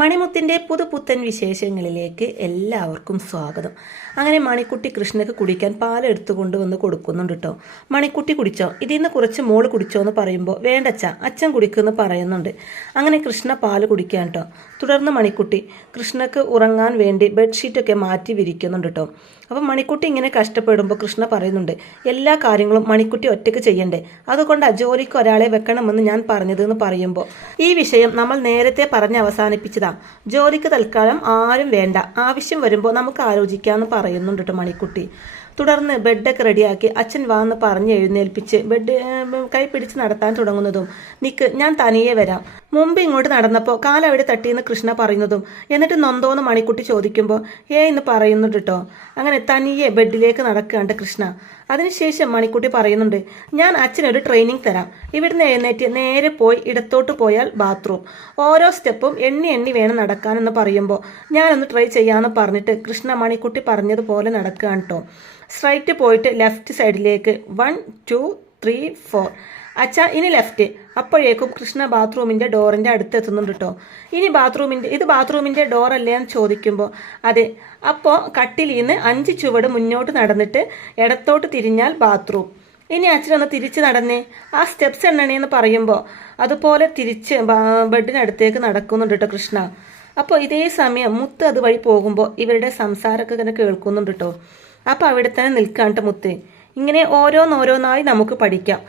മണിമുത്തിൻ്റെ പുതുപുത്തൻ വിശേഷങ്ങളിലേക്ക് എല്ലാവർക്കും സ്വാഗതം. അങ്ങനെ മണിക്കുട്ടി കൃഷ്ണക്ക് കുടിക്കാൻ പാലെടുത്തു കൊണ്ടുവന്ന് കൊടുക്കുന്നുണ്ട് കേട്ടോ. മണിക്കുട്ടി കുടിച്ചോ, ഇതിൽ നിന്ന് കുറച്ച് മോള് കുടിച്ചോ എന്ന് പറയുമ്പോൾ വേണ്ടച്ച അച്ഛൻ കുടിക്കുമെന്ന് പറയുന്നുണ്ട്. അങ്ങനെ കൃഷ്ണ പാല് കുടിക്കാൻ കേട്ടോ. തുടർന്ന് മണിക്കുട്ടി കൃഷ്ണക്ക് ഉറങ്ങാൻ വേണ്ടി ബെഡ്ഷീറ്റൊക്കെ മാറ്റി വിരിക്കുന്നുണ്ട് കേട്ടോ. അപ്പം മണിക്കുട്ടി ഇങ്ങനെ കഷ്ടപ്പെടുമ്പോൾ കൃഷ്ണ പറയുന്നുണ്ട്, എല്ലാ കാര്യങ്ങളും മണിക്കുട്ടി ഒറ്റയ്ക്ക് ചെയ്യണ്ടേ, അതുകൊണ്ടാണ് ജോലിക്ക് ഒരാളെ വെക്കണമെന്ന് ഞാൻ പറഞ്ഞതെന്ന് പറയുമ്പോൾ ഈ വിഷയം നമ്മൾ നേരത്തെ പറഞ്ഞ് അവസാനിപ്പിച്ചതാ. ജോലിക്ക് തൽക്കാലം ആരും വേണ്ട, ആവശ്യം വരുമ്പോൾ നമുക്ക് ആലോചിക്കാമെന്ന് പറയുന്നുണ്ട് കേട്ടോ മണിക്കുട്ടി. തുടർന്ന് ബെഡൊക്കെ റെഡിയാക്കി അച്ഛൻ വാന്ന് പറഞ്ഞ് എഴുന്നേൽപ്പിച്ച് ബെഡ് കൈ പിടിച്ച് നടത്താൻ തുടങ്ങുന്നതും നിക്ക് ഞാൻ തനിയെ വരാം, മുമ്പ് ഇങ്ങോട്ട് നടന്നപ്പോൾ കാലവിടെ തട്ടിയെന്ന് കൃഷ്ണ പറയുന്നതും എന്നിട്ട് നൊന്തോന്ന് മണിക്കുട്ടി ചോദിക്കുമ്പോൾ എന്ന് പറയുന്നുണ്ട് കേട്ടോ. അങ്ങനെ തനിയെ ബെഡിലേക്ക് നടക്കുകയാണ് കൃഷ്ണ. അതിനുശേഷം മണിക്കുട്ടി പറയുന്നുണ്ട്, ഞാൻ അച്ഛനൊരു ട്രെയിനിങ് തരാം, ഇവിടുന്ന് എഴുന്നേറ്റ് നേരെ പോയി ഇടത്തോട്ട് പോയാൽ ബാത്റൂം, ഓരോ സ്റ്റെപ്പും എണ്ണി എണ്ണി വേണം നടക്കാനെന്ന് പറയുമ്പോൾ ഞാനൊന്ന് ട്രൈ ചെയ്യാമെന്ന് പറഞ്ഞിട്ട് കൃഷ്ണ മണിക്കുട്ടി പറഞ്ഞതുപോലെ നടക്കുകയാണ് കേട്ടോ. സ്ട്രൈറ്റ് പോയിട്ട് ലെഫ്റ്റ് സൈഡിലേക്ക് 1 2 3 4, അച്ഛാ ഇനി ലെഫ്റ്റ്. അപ്പോഴേക്കും കൃഷ്ണ ബാത്റൂമിൻ്റെ ഡോറിൻ്റെ അടുത്ത് എത്തുന്നുണ്ട് കേട്ടോ. ഇനി ഇത് ബാത്റൂമിൻ്റെ ഡോറല്ലേ എന്ന് ചോദിക്കുമ്പോൾ അതെ. അപ്പോൾ കട്ടിലിൽ നിന്ന് 5 ചുവട് മുന്നോട്ട് നടന്നിട്ട് ഇടത്തോട്ട് തിരിഞ്ഞാൽ ബാത്റൂം. ഇനി അച്ഛനൊന്ന് തിരിച്ച് നടന്നേ, ആ സ്റ്റെപ്സ് എണ്ണണേന്ന് പറയുമ്പോൾ അതുപോലെ തിരിച്ച് ബെഡിനടുത്തേക്ക് നടക്കുന്നുണ്ട് കേട്ടോ കൃഷ്ണ. അപ്പോൾ ഇതേ സമയം മുത്ത് അതുവഴി പോകുമ്പോൾ ഇവരുടെ സംസാരമൊക്കെ ഇങ്ങനെ കേൾക്കുന്നുണ്ട് കേട്ടോ. അപ്പോൾ അവിടെ തന്നെ നിൽക്കാണ്ട് മുത്ത്. ഇങ്ങനെ ഓരോന്നോരോന്നായി നമുക്ക് പഠിക്കാം.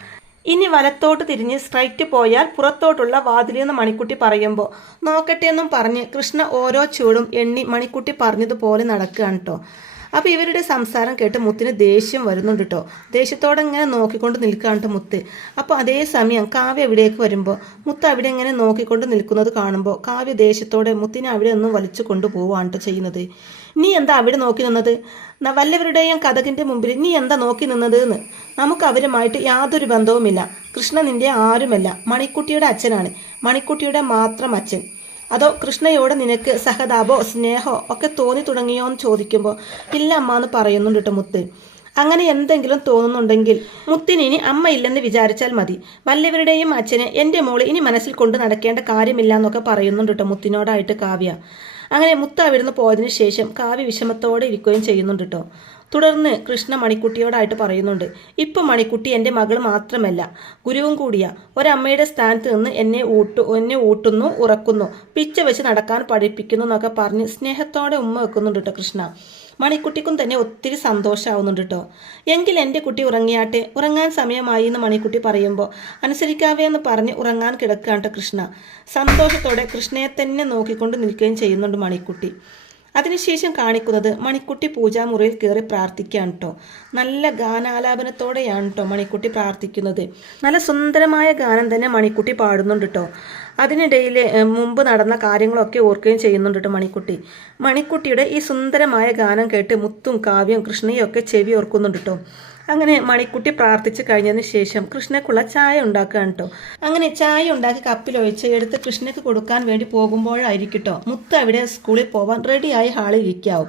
ഇനി വലത്തോട്ട് തിരിഞ്ഞ് സ്ട്രൈറ്റ് പോയാൽ പുറത്തോട്ടുള്ള വാതിലെന്ന് മണിക്കുട്ടി പറയുമ്പോൾ നോക്കട്ടെ എന്നും പറഞ്ഞ് കൃഷ്ണ ഓരോ ചുവടും എണ്ണി മണിക്കുട്ടി പറഞ്ഞതുപോലെ നടക്കുകയാണ് കേട്ടോ. അപ്പോൾ ഇവരുടെ സംസാരം കേട്ട് മുത്തിന് ദേഷ്യം വരുന്നുണ്ട് കേട്ടോ. ദേഷ്യത്തോടെ ഇങ്ങനെ നോക്കിക്കൊണ്ട് നിൽക്കുകയാണ് മുത്ത്. അപ്പോൾ അതേ സമയം കാവ്യ എവിടേക്ക് വരുമ്പോൾ മുത്ത് അവിടെ ഇങ്ങനെ നോക്കിക്കൊണ്ട് നിൽക്കുന്നത് കാണുമ്പോൾ കാവ്യ ദേഷ്യത്തോടെ മുത്തിനെ അവിടെ ഒന്നും വലിച്ചു കൊണ്ടുപോവാണ് ചെയ്യുന്നത്. നീ എന്താ അവിടെ നോക്കി നിന്നത്? വല്ലവരുടെയും കഥകിൻ്റെ മുമ്പിൽ നീ എന്താ നോക്കി നിന്നത് എന്ന്? നമുക്ക് അവരുമായിട്ട് യാതൊരു ബന്ധവുമില്ല. കൃഷ്ണ നിന്റെ ആരുമല്ല, മണിക്കുട്ടിയുടെ അച്ഛനാണ്, മണിക്കുട്ടിയുടെ മാത്രം അച്ഛൻ. അതോ കൃഷ്ണയോട് നിനക്ക് സഹതാപോ സ്നേഹമോ ഒക്കെ തോന്നി തുടങ്ങിയോ എന്ന് ചോദിക്കുമ്പോൾ ഇല്ല അമ്മ എന്ന് പറയുന്നുണ്ട് കേട്ടോ മുത്ത്. അങ്ങനെ എന്തെങ്കിലും തോന്നുന്നുണ്ടെങ്കിൽ മുത്തിന് ഇനി അമ്മ ഇല്ലെന്ന് വിചാരിച്ചാൽ മതി. വല്ലവരുടെയും അച്ഛനെ എൻ്റെ മോള് ഇനി മനസ്സിൽ കൊണ്ട് നടക്കേണ്ട കാര്യമില്ല എന്നൊക്കെ പറയുന്നുണ്ട് കേട്ടോ മുത്തിനോടായിട്ട് കാവ്യ. അങ്ങനെ മുത്ത് അവിടുന്ന് പോയതിനു ശേഷം കാവ്യ വിഷമത്തോടെ ഇരിക്കുകയും ചെയ്യുന്നുണ്ട് കേട്ടോ. തുടർന്ന് കൃഷ്ണ മണിക്കുട്ടിയോടായിട്ട് പറയുന്നുണ്ട്, ഇപ്പം മണിക്കുട്ടി എൻ്റെ മകൾ മാത്രമല്ല, ഗുരുവും കൂടിയാ. ഒരമ്മയുടെ സ്ഥാനത്ത് നിന്ന് എന്നെ ഊട്ടുന്നു, ഉറക്കുന്നു, പിച്ച വെച്ച് നടക്കാൻ പഠിപ്പിക്കുന്നു എന്നൊക്കെ പറഞ്ഞ് സ്നേഹത്തോടെ ഉമ്മ വെക്കുന്നുണ്ട് കേട്ടോ കൃഷ്ണ. മണിക്കുട്ടിക്കും തന്നെ ഒത്തിരി സന്തോഷമാവുന്നുണ്ട് കേട്ടോ. എങ്കിൽ എൻ്റെ കുട്ടി ഉറങ്ങിയാട്ടെ, ഉറങ്ങാൻ സമയമായി എന്ന് മണിക്കുട്ടി പറയുമ്പോൾ അനുസരിക്കാവേ എന്ന് പറഞ്ഞ് ഉറങ്ങാൻ കിടക്കുകയാണ് കേട്ടോ കൃഷ്ണ. സന്തോഷത്തോടെ കൃഷ്ണയെ തന്നെ നോക്കിക്കൊണ്ട് നിൽക്കുകയും ചെയ്യുന്നുണ്ട് മണിക്കുട്ടി. അതിനുശേഷം കാണിക്കുന്നത് മണിക്കുട്ടി പൂജാമുറിയിൽ കയറി പ്രാർത്ഥിക്കുകയാണ് കേട്ടോ. നല്ല ഗാനാലാപനത്തോടെയാണ് കേട്ടോ മണിക്കുട്ടി പ്രാർത്ഥിക്കുന്നത്. നല്ല സുന്ദരമായ ഗാനം തന്നെ മണിക്കുട്ടി പാടുന്നുണ്ട് കേട്ടോ. അതിനിടയിൽ മുമ്പ് നടന്ന കാര്യങ്ങളൊക്കെ ഓർക്കുകയും ചെയ്യുന്നുണ്ട് കേട്ടോ മണിക്കുട്ടി. മണിക്കുട്ടിയുടെ ഈ സുന്ദരമായ ഗാനം കേട്ട് മുത്തും കാവ്യം കൃഷ്ണയും ഒക്കെ ചെവി ഓർക്കുന്നുണ്ട് കേട്ടോ. അങ്ങനെ മണിക്കുട്ടി പ്രാർത്ഥിച്ച് കഴിഞ്ഞതിന് ശേഷം കൃഷ്ണയ്ക്കുള്ള ചായ ഉണ്ടാക്കുകയാണ് കേട്ടോ. അങ്ങനെ ചായ ഉണ്ടാക്കി കപ്പിലൊഴിച്ച് എടുത്ത് കൃഷ്ണയ്ക്ക് കൊടുക്കാൻ വേണ്ടി പോകുമ്പോഴായിരിക്കും കേട്ടോ മുത്ത് അവിടെ സ്കൂളിൽ പോകാൻ റെഡിയായി ഹാളിൽ ഇരിക്കാവും.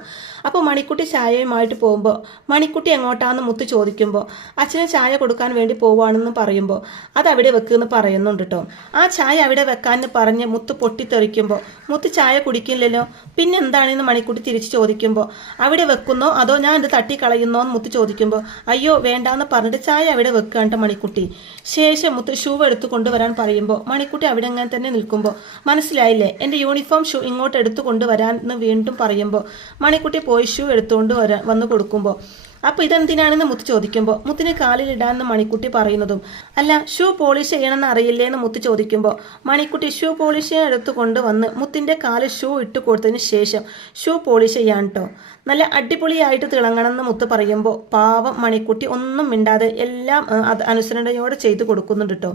അപ്പോൾ മണിക്കുട്ടി ചായയുമായിട്ട് പോകുമ്പോൾ മണിക്കുട്ടി എങ്ങോട്ടാണെന്ന് മുത്ത് ചോദിക്കുമ്പോൾ അച്ഛന് ചായ കൊടുക്കാൻ വേണ്ടി പോവാണെന്ന് പറയുമ്പോൾ അതവിടെ വെക്കുമെന്ന് പറയുന്നുണ്ട് കേട്ടോ. ആ ചായ അവിടെ വെക്കാമെന്ന് പറഞ്ഞ് മുത്ത് പൊട്ടിത്തെറിക്കുമ്പോൾ മുത്ത് ചായ കുടിക്കില്ലല്ലോ, പിന്നെ എന്താണെന്ന് മണിക്കുട്ടി തിരിച്ച് ചോദിക്കുമ്പോൾ അവിടെ വെക്കുന്നോ അതോ ഞാൻ ഇത് തട്ടിക്കളയുന്നോ എന്ന് മുത്ത് ചോദിക്കുമ്പോൾ അയ്യോ വേണ്ടാന്ന് പറഞ്ഞിട്ട് ചായ അവിടെ വെക്കാണ്ട് മണിക്കുട്ടി. ശേഷം മുത്ത് ഷൂ എടുത്തു കൊണ്ടുവരാൻ പറയുമ്പോൾ മണിക്കുട്ടി അവിടെ അങ്ങനെ തന്നെ നിൽക്കുമ്പോൾ മനസ്സിലായില്ലേ, എൻ്റെ യൂണിഫോം ഷൂ ഇങ്ങോട്ട് എടുത്തു കൊണ്ടുവരാൻ എന്ന് വീണ്ടും പറയുമ്പോൾ മണിക്കുട്ടി പോയി ഷൂ എടുത്തുകൊണ്ട് വന്ന് കൊടുക്കുമ്പോൾ അപ്പോൾ ഇതെന്തിനാണെന്ന് മുത്ത് ചോദിക്കുമ്പോൾ മുത്തിന് കാലിലിടാനെന്ന് മണിക്കുട്ടി പറയുന്നതും അല്ല ഷൂ പോളിഷ് ചെയ്യണമെന്ന് അറിയില്ലേ എന്ന് മുത്ത് ചോദിക്കുമ്പോൾ മണിക്കുട്ടി ഷൂ പോളിഷ് എടുത്തു കൊണ്ടുവന്ന് മുത്തിൻ്റെ കാല് ഷൂ ഇട്ട് കൊടുത്തതിന് ശേഷം ഷൂ പോളിഷ് ചെയ്യാൻ കേട്ടോ. നല്ല അടിപൊളിയായിട്ട് തിളങ്ങണമെന്ന് മുത്ത് പറയുമ്പോൾ പാവം മണിക്കുട്ടി ഒന്നും മിണ്ടാതെ എല്ലാം അനുസരണയോടെ ചെയ്ത് കൊടുക്കുന്നുണ്ട് കേട്ടോ.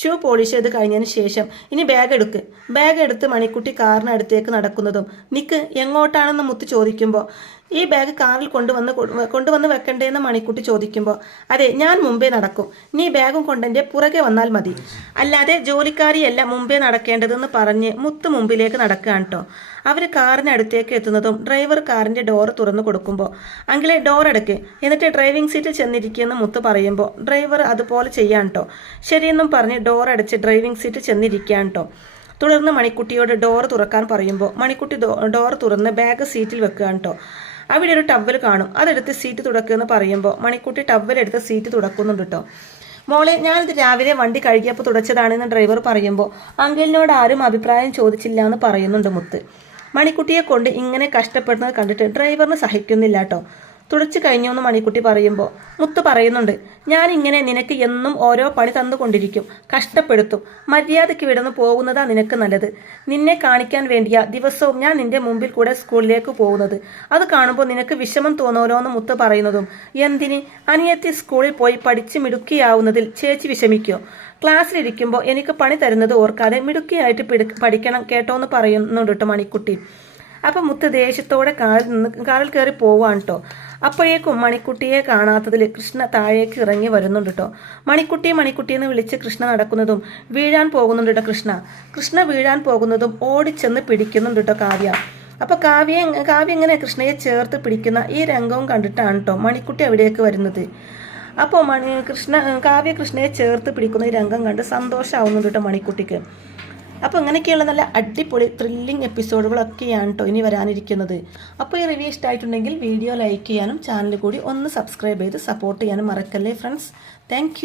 ഷൂ പോളിഷ് ചെയ്ത് കഴിഞ്ഞതിന് ശേഷം ഇനി ബാഗ് എടുത്ത് മണിക്കുട്ടി കാറിനടുത്തേക്ക് നടക്കുന്നതും നിക്ക് എങ്ങോട്ടാണെന്ന് മുത്ത് ചോദിക്കുമ്പോൾ ഈ ബാഗ് കാറിൽ കൊണ്ടുവന്ന് വെക്കണ്ടേന്ന് മണിക്കുട്ടി ചോദിക്കുമ്പോൾ അതെ ഞാൻ മുമ്പേ നടക്കും, നീ ബാഗും കൊണ്ടെൻ്റെ പുറകെ വന്നാൽ മതി, അല്ലാതെ ജോലിക്കാരിയല്ല മുമ്പേ നടക്കേണ്ടതെന്ന് പറഞ്ഞ് മുത്ത് മുമ്പിലേക്ക് നടക്കുകയാണ് കേട്ടോ. അവർ കാറിനടുത്തേക്ക് എത്തുന്നതും ഡ്രൈവർ കാറിൻ്റെ ഡോർ തുറന്നു കൊടുക്കുമ്പോൾ അങ്കിളെ ഡോർ അടയ്ക്ക്, എന്നിട്ട് ഡ്രൈവിംഗ് സീറ്റിൽ ചെന്നിരിക്കുമെന്ന് മുത്ത് പറയുമ്പോൾ ഡ്രൈവർ അതുപോലെ ചെയ്യാൻ കേട്ടോ. ശരിയെന്നും പറഞ്ഞ് ഡോർ അടച്ച് ഡ്രൈവിംഗ് സീറ്റിൽ ചെന്നിരിക്കുകയാണ് കേട്ടോ. തുടർന്ന് മണിക്കുട്ടിയോട് ഡോർ തുറക്കാൻ പറയുമ്പോൾ മണിക്കുട്ടി ഡോർ തുറന്ന് ബാഗ് സീറ്റിൽ വെക്കുകയാണ് കേട്ടോ. അവിടെ ഒരു ടവൽ കാണും, അതെടുത്ത് സീറ്റ് തുടക്കുമെന്ന് പറയുമ്പോൾ മണിക്കുട്ടി ടവലെടുത്ത് സീറ്റ് തുടക്കുന്നുണ്ട് കേട്ടോ. മോളെ, ഞാനിത് രാവിലെ വണ്ടി കഴുകിയപ്പോൾ തുടച്ചതാണെന്ന് ഡ്രൈവർ പറയുമ്പോൾ അങ്കിളിനോട് ആരും അഭിപ്രായം ചോദിച്ചില്ല എന്ന് പറയുന്നുണ്ട് മുത്ത്. മണിക്കുട്ടിയെ കൊണ്ട് ഇങ്ങനെ കഷ്ടപ്പെടുന്നത് കണ്ടിട്ട് ഡ്രൈവറിന് സഹിക്കുന്നില്ല കേട്ടോ. തുടച്ചു കഴിഞ്ഞു എന്ന് മണിക്കുട്ടി പറയുമ്പോൾ മുത്ത് പറയുന്നുണ്ട്, ഞാനിങ്ങനെ നിനക്ക് എന്നും ഓരോ പണി തന്നുകൊണ്ടിരിക്കും, കഷ്ടപ്പെടുത്തും. മര്യാദയ്ക്ക് വിടന്ന് പോകുന്നതാ നിനക്ക് നല്ലത്. നിന്നെ കാണിക്കാൻ വേണ്ടിയാ ദിവസവും ഞാൻ നിന്റെ മുമ്പിൽ കൂടെ സ്കൂളിലേക്ക് പോകുന്നത്. അത് കാണുമ്പോൾ നിനക്ക് വിഷമം തോന്നുമല്ലോ എന്ന് മുത്ത് പറയുന്നതും, എന്തിന് അനിയത്തി സ്കൂളിൽ പോയി പഠിച്ച് മിടുക്കിയാവുന്നതിൽ ചേച്ചി വിഷമിക്കോ? ക്ലാസ്സിലിരിക്കുമ്പോൾ എനിക്ക് പണി തരുന്നത് ഓർക്കാതെ മിടുക്കിയായിട്ട് പഠിക്കണം കേട്ടോ എന്ന് പറയുന്നുണ്ട് കേട്ടോ മണിക്കുട്ടി. അപ്പം മുത്ത് ദേഷ്യത്തോടെ കാറിൽ കയറി പോവാണ് കേട്ടോ. അപ്പോഴേക്കും മണിക്കുട്ടിയെ കാണാത്തതിൽ കൃഷ്ണ താഴേക്ക് ഇറങ്ങി വരുന്നുണ്ട് കേട്ടോ. മണിക്കുട്ടി എന്ന് വിളിച്ച് കൃഷ്ണ നടക്കുന്നതും വീഴാൻ പോകുന്നുണ്ട് കേട്ടോ കൃഷ്ണ വീഴാൻ പോകുന്നതും ഓടിച്ചെന്ന് പിടിക്കുന്നുണ്ട് കേട്ടോ കാവ്യ. അപ്പോൾ കാവ്യ എങ്ങനെ കൃഷ്ണയെ ചേർത്ത് പിടിക്കുന്ന ഈ രംഗവും കണ്ടിട്ടാണ് കേട്ടോ മണിക്കുട്ടി അവിടേക്ക് വരുന്നത്. അപ്പോൾ കാവ്യ കൃഷ്ണയെ ചേർത്ത് പിടിക്കുന്ന ഈ രംഗം കണ്ട് സന്തോഷമാവുന്നുണ്ട് കേട്ടോ മണിക്കുട്ടിക്ക്. അപ്പോൾ ഇങ്ങനെയൊക്കെയുള്ള നല്ല അടിപൊളി ത്രില്ലിംഗ് എപ്പിസോഡുകളൊക്കെയാണ് കേട്ടോ ഇനി വരാനിരിക്കുന്നത്. അപ്പോൾ ഈ റിവ്യൂ ഇഷ്ടമായിട്ടുണ്ടെങ്കിൽ വീഡിയോ ലൈക്ക് ചെയ്യാനും ചാനൽ കൂടി ഒന്ന് സബ്സ്ക്രൈബ് ചെയ്ത് സപ്പോർട്ട് ചെയ്യാനും മറക്കല്ലേ ഫ്രണ്ട്സ്. താങ്ക്